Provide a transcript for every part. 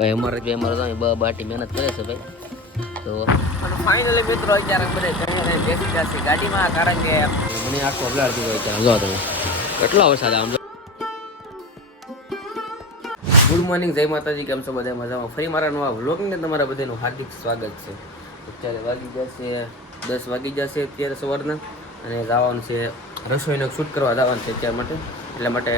ભાઈ અમારે તો બાટી મહેનત કરે છે ભાઈ. તો ફાઇનલી મિત્રો અત્યારે બધે બેસી જશે ગાડીમાં, કારણ કે મને આખો અબલાડ દીધો અત્યારે. જો તમે કેટલો વરસાદ આમ. ગુડ મોર્નિંગ, જય માતાજી. કેમ છો બધા? મજામાં? ફરી મારા નવા વ્લોગને તમારા બધાનું હાર્દિક સ્વાગત છે. અત્યારે વાગી જશે 10 વાગી જશે અત્યારે સવારના, અને જવાનું છે રસોઈનો શૂટ કરવા જવાનું છે અત્યાર માટે. એટલા માટે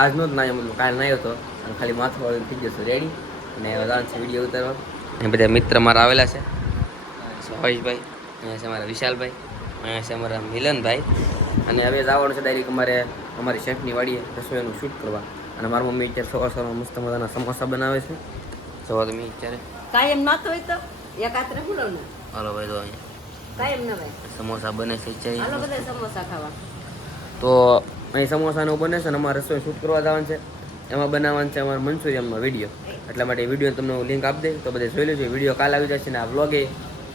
આજનો જ નાયો, મતલબ કાલે નાયો હતો, અને ખાલી માથું વાળીને થઈ જશે રેડી, અને જવાનું છે વિડીયો ઉતારવા. એ બધા મિત્ર મારા આવેલા છે, ભાઈ અહીંયા છે અમારા વિશાલભાઈ, અહીંયા છે અમારા મિલનભાઈ, અને હવે જવાનું છે ડાયરેક્ટ અમારી શેફની વાડીએ રસોઈનું શૂટ કરવા. અને મારી મમ્મી અત્યારે સવારમાં મસ્ત મજાના સમોસા બનાવે છે. જોવા તમે અત્યારે કાયમ નતો હોય તો એકાત્રે બોલો ને. હાલો ભાઈ, જો અહીંયા કાયમ ન ભાઈ સમોસા બને છે હાલો અત્યારે. બધા સમોસા ખાવા. તો અહીં સમોસાનું બને છે, અને અમારે રસોઈ શૂટ કરવા જવાનું છે. એમાં બનાવવાનું છે અમારા મંચુરિયનનો વિડીયો. એટલા માટે વિડીયો તમને હું લિંક આપી દઈ, તો બધે જોઈ લેજો. વિડીયો કાલ આવી જશે ને આ વ્લોગે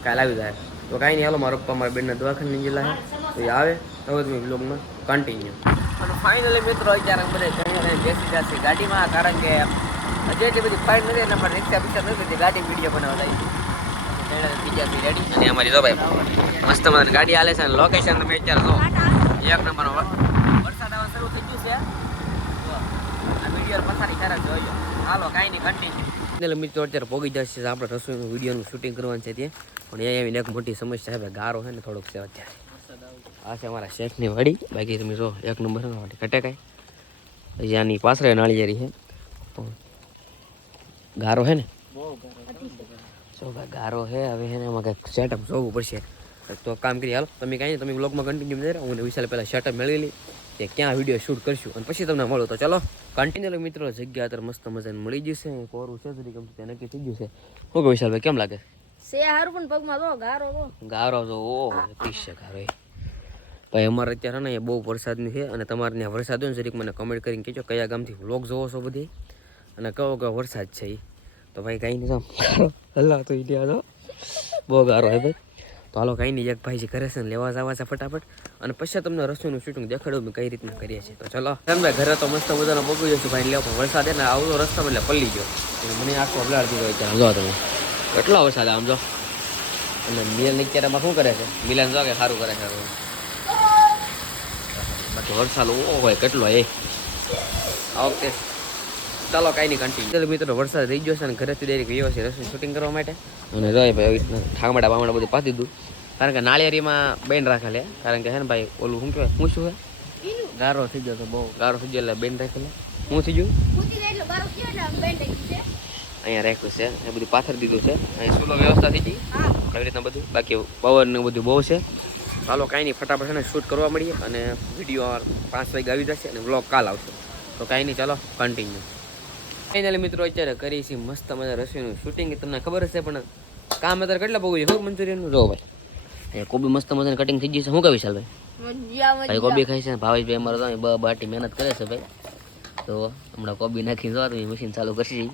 કાલ આવી જાય. તો કાંઈ નહીં, હાલો મારા પપ્પા મારા બેનના દવાખાને ગયેલા છે, તો એ આવે તો તમે વ્લોગમાં કન્ટિન્યુ. અને ફાઇનલી મિત્રો અત્યારે બધા બેસી જશે ગાડીમાં, કારણ કે જેટલી બધી ફાઇન નથી એના માટે રિક્ષા પિક્ષા નથી, ગાડી વિડીયો બનાવવા લાગી રેડી. અને અમારી જો ભાઈ મસ્ત મસ્ત ગાડી હાલે છે, અને લોકેશન તમે અત્યારે જો એક નંબર. વરસાદ આવવા શરૂ થઈ ગયું છે. આ વિડીયો પથારી ત્યારે જોયો. હાલો કાંઈ નહીં, કન્ટિન્યુ. મિત્રો અત્યારે પોગી જશે આપણે રસોઈનું વિડીયોનું શૂટિંગ કરવાનું છે ત્યાં, પણ અહીંયા આવીને એક મોટી સમસ્યા છે, ગારો છે ને થોડોક છે અત્યારે. આ છે અમારા શેઠની વાડી. બાકી તમે જો એક નંબર છે વાડી કટેકાય. પછી આની પાછળ નાળિયેરી છે, પણ ગારો છે ને ગારો છે. હવે છે ને એમાં કંઈક સેટઅપ જોવું પડશે. તો કામ કરી હાલો તમે કાંઈ નહીં, તમે બ્લોગમાં કન્ટિન્યુ નહીં રહો. હું વિશાલ પહેલાં સેટઅપ મેળવી લઈ કે ક્યાં વિડીયો શૂટ કરશું, અને પછી તમને મળો. તો ચલો કન્ટિન્યુ. મિત્રો જગ્યા અત્યારે મસ્ત મજાને મળી જશે. કોરું છે જરી ગમતું ત્યાં નક્કી થઈ ગયું છે. શું કહું વિશાલભાઈ, કેમ લાગે? સે હારું પણ પગમાં તો ગારો જો ઓહો છે ગારો. ભાઈ અમારે અત્યારે ને બહુ વરસાદની છે, અને તમારે ત્યાં વરસાદ હોય ને જરીક મને કમેન્ટ કરીને કહેજો કયા ગામથી વ્લોગ જોવો છો બધી, અને કયો કયો વરસાદ છે એ. તો ભાઈ કાંઈ નહીં, હલ્લા તો ઇન્ડિયા તો બહુ ગારો હે ભાઈ. તો હાલો કાંઈ નહીં, એક ભાઈ જે કરે છે ને લેવા જવા છે ફટાફટ, અને પછી તમને રસોઈનું શૂટિંગ દેખાડું મેં કઈ રીતના કરીએ છીએ. તો ચલો ભાઈ, ઘરે તો મસ્ત મજાનો પગી જશે ભાઈ લેવા, પણ વરસાદ એને આવતો રસ્તામાં એટલે પલ્લી ગયો, મને આખો અબલાડ દીધો અત્યારે. જો તમે કેટલો વરસાદ આમ જો. અને મિલન અત્યારેમાં શું કરે છે? મિલન જો કે સારું કરે છે. બાકી વરસાદ ઓહો હોય કેટલો એ આ વખતે. ચાલો કાંઈ નહીં, કન્ટિન્યુ. મિત્રો વરસાદ રહી ગયો છે, અને ઘરેથી ડાયરેક્ટ ગયો છે રસોઈ શૂટિંગ કરવા માટે. અને જોઈએ ભાઈ આવી રીતના ઠામડા બામડા બધું પાતી દીધું, કારણ કે નાળિયેરીમાં બેન રાખેલે, કારણ કે છે ને ભાઈ ઓલું શું કહેવાય, શું શું હે ગારો થઈ ગયો તો બહુ ગારો થઈ ગયો એટલે બેન રાખેલે. શું થઈ ગયું? અહીંયા રાખ્યું છે, એ બધું પાથર દીધું છે. અહીં સુલો વ્યવસ્થા થઈ ગઈ આવી રીતના બધું. બાકી પવન ને બધું બહુ છે. ચાલો કાંઈ નહીં, ફટાફટ છે ને શૂટ કરવા મળીએ, અને વિડીયો 5 વાગે આવી જશે, અને વ્લોગ કાલ આવશે. તો કાંઈ નહીં, ચાલો કન્ટિન્યુ. ફાઇનલી મિત્રો અત્યારે કરી છે મસ્ત મજા રસોઈનું શૂટિંગ. તમને ખબર હશે, પણ કામ અત્યારે કેટલા બહુ છે ખબર મંચુરિયનનું. જો ભાઈ અહીંયા કોબી મસ્ત મજાની કટિંગ થઈ ગઈ છે. શું કહે વિશાલ ભાઈ કોબી ખાઈ છે? ભાવેશભાઈ અમારે તો બાટી મહેનત કરે છે ભાઈ. તો હમણાં કોબી નાખી જવા તો મશીન ચાલુ કરશે.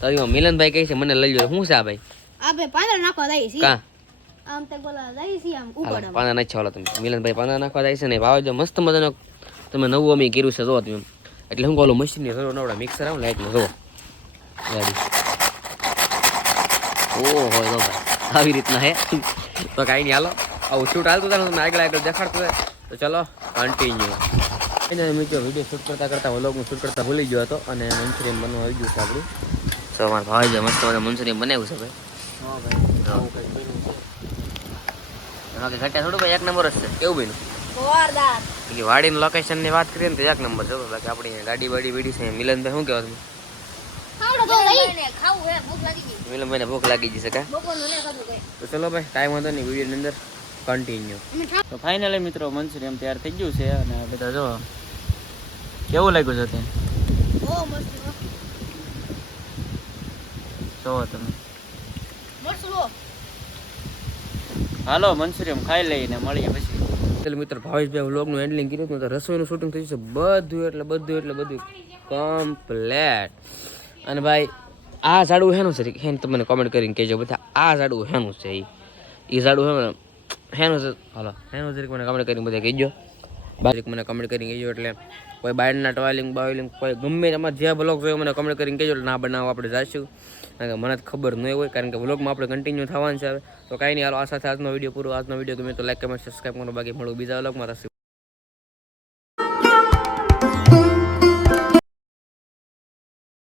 તો એમાં મિલનભાઈ કહે છે મને લઈ લો. શું છે આ ભાઈ? આ બે પાંદડા નાખવા દઈ છે. કા આમ તે બોલા દઈ છે આમ ઉપર પાંદડા નાખી ચાલો તમે. મિલનભાઈ પાંદડા નાખવા જાય છે ને ભાવેશ મસ્ત મજાનો તમે નવું અમે કર્યું છે. જો તમે એટલે હું કહું મશીનની જરૂર નવડા મિક્સર આવું લાઈટમાં જો ગાડી ઓહો જો ભાઈ આવી રીતના હે. તો કાંઈ નહીં, હાલો આવું શૂટ હાલતું હતા તમે આગળ આગળ દેખાડતું હોય. તો ચલો કન્ટિન્યુ. એને મિત્રો વિડીયો શૂટ કરતાં વ્લોગનું શૂટ કરતાં ભૂલી ગયો હતો, અને મંચુરિયન બનવા આવી ગયું છે આપણું. તો અમારા ભાઈ છે મસ્ત મને મંચુરિયન બનાવ્યું છે ભાઈ. હા ભાઈ ઘટ્યા થોડું ભાઈ એક નંબર જ છે. કેવું બન્યું? જોરદાર. વાડીની લોકેશનની વાત કરીએ ને તો એક નંબર છે. બાકી આપણી ગાડી વાડી બીડી છે. મિલનભાઈ શું કહેવા તમે? મિલનભાઈને ભૂખ લાગી જશે કા? તો ચલો ભાઈ ટાઈમ હતો નહીં, વિડીયોની અંદર કન્ટિન્યુ. તો ફાઇનલી મિત્રો મંચુરિયન તૈયાર થઈ ગયું છે, અને બધા જો કેવું લાગ્યું છે ત્યાં જોવો તમે. હાલો મંચુરિયન ખાઈ લઈને મળીએ પછી. મિત્ર ભાવેશભાઈ વ્લોગનું હેન્ડલિંગ કર્યું હતું, તો રસોઈનું શૂટિંગ થયું છે બધું કમ્પ્લેટ. અને ભાઈ આ ઝાડું હેનું છે હેન તમને કોમેન્ટ કરીને કહેજો બધા. આ ઝાડું હેનું છે એ ઝાડું હેનું છે. હાલો હેનું જરીક મને કમેન્ટ કરીને બધા કહેજો. બારીક મને કમેન્ટ કરીને કહેજો, એટલે કોઈ બાયડના ટ્રાવેલિંગ બાવેલિંગ કોઈ ગમે એમાં જે બ્લોગ જોઈએ મને કમેન્ટ કરીને કહેજો એટલે ના બનાવો આપણે જઈશું કારણ કે મને જ ખબર નહીં હોય કારણ કે બ્લોગમાં આપણે કન્ટિન્યુ થવાનું છે હવે તો કાંઈ નહીં હાલો આ સાથે આજનો વિડીયો પૂરો આજનો વિડીયો ગમે તો લાઈક કમેન્ટ સબસ્ક્રાઈબ કરો બાકી મળું બીજા બ્લોગમાં.